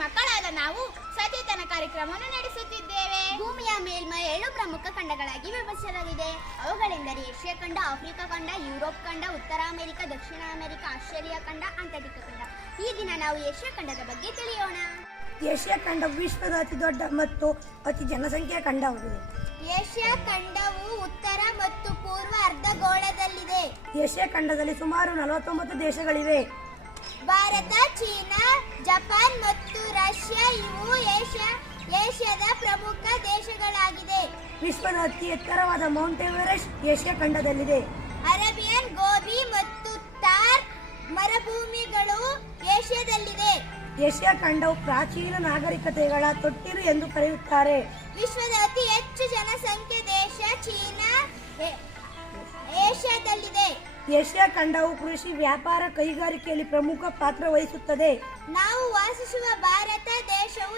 ಮಕ್ಕಳಾದ ನಾವು ಸಚೇತನ ಕಾರ್ಯಕ್ರಮವನ್ನು ನಡೆಸುತ್ತಿದ್ದೇವೆ. ಭೂಮಿಯ ಮೇಲ್ಮೈ 7 ಪ್ರಮುಖ ಖಂಡಗಳಾಗಿ ವಿಭಜಿಸಲಾಗಿದೆ. ಅವುಗಳೆಂದರೆ ಏಷ್ಯಾ ಖಂಡ, ಆಫ್ರಿಕಾ ಖಂಡ, ಯುರೋಪ್ ಖಂಡ, ಉತ್ತರ ಅಮೆರಿಕ, ದಕ್ಷಿಣ ಅಮೆರಿಕ, ಆಸ್ಟ್ರೇಲಿಯಾ ಖಂಡ, ಅಂಟಾರ್ಟಿಕಾ ಖಂಡ. ಈ ದಿನ ನಾವು ಏಷ್ಯಾ ಖಂಡದ ಬಗ್ಗೆ ತಿಳಿಯೋಣ. ಏಷ್ಯಾ ಖಂಡ ವಿಶ್ವದ ಅತಿ ದೊಡ್ಡ ಮತ್ತು ಅತಿ ಜನಸಂಖ್ಯೆಯ ಖಂಡವಾಗಿದೆ. ಏಷ್ಯಾ ಖಂಡವು ಉತ್ತರ ಮತ್ತು ಪೂರ್ವ ಅರ್ಧಗೋಳದಲ್ಲಿದೆ. ಏಷ್ಯಾ ಖಂಡದಲ್ಲಿ ಸುಮಾರು 49 ದೇಶಗಳಿವೆ. ಭಾರತ, ಚೀನಾ, ಜಪಾನ್ ಮತ್ತು ರಷ್ಯಾ ಇವು ಏಷ್ಯಾದ ಪ್ರಮುಖ ದೇಶಗಳಾಗಿದೆ. ವಿಶ್ವದ ಅತಿ ಎತ್ತರವಾದ ಮೌಂಟ್ ಎವರೆಸ್ಟ್ ಏಷ್ಯಾ ಖಂಡದಲ್ಲಿದೆ. ಅರೇಬಿಯನ್ ಗೋಬಿ ಮತ್ತು ಥಾರ್ ಮರುಭೂಮಿಗಳು ಏಷ್ಯಾದಲ್ಲಿದೆ. ಏಷ್ಯಾ ಖಂಡವು ಪ್ರಾಚೀನ ನಾಗರಿಕತೆಗಳ ತೊಟ್ಟಿಲು ಎಂದು ಕರೆಯುತ್ತಾರೆ. ವಿಶ್ವದ ಅತಿ ಹೆಚ್ಚು ಜನಸಂಖ್ಯೆ ದೇಶ ಚೀನಾ ಏಷ್ಯಾದಲ್ಲಿದೆ. ಏಷ್ಯಾ ಖಂಡವು ಕೃಷಿ, ವ್ಯಾಪಾರ, ಕೈಗಾರಿಕೆಯಲ್ಲಿ ಪ್ರಮುಖ ಪಾತ್ರ ವಹಿಸುತ್ತದೆ. ನಾವು ವಾಸಿಸುವ ಭಾರತ ದೇಶವು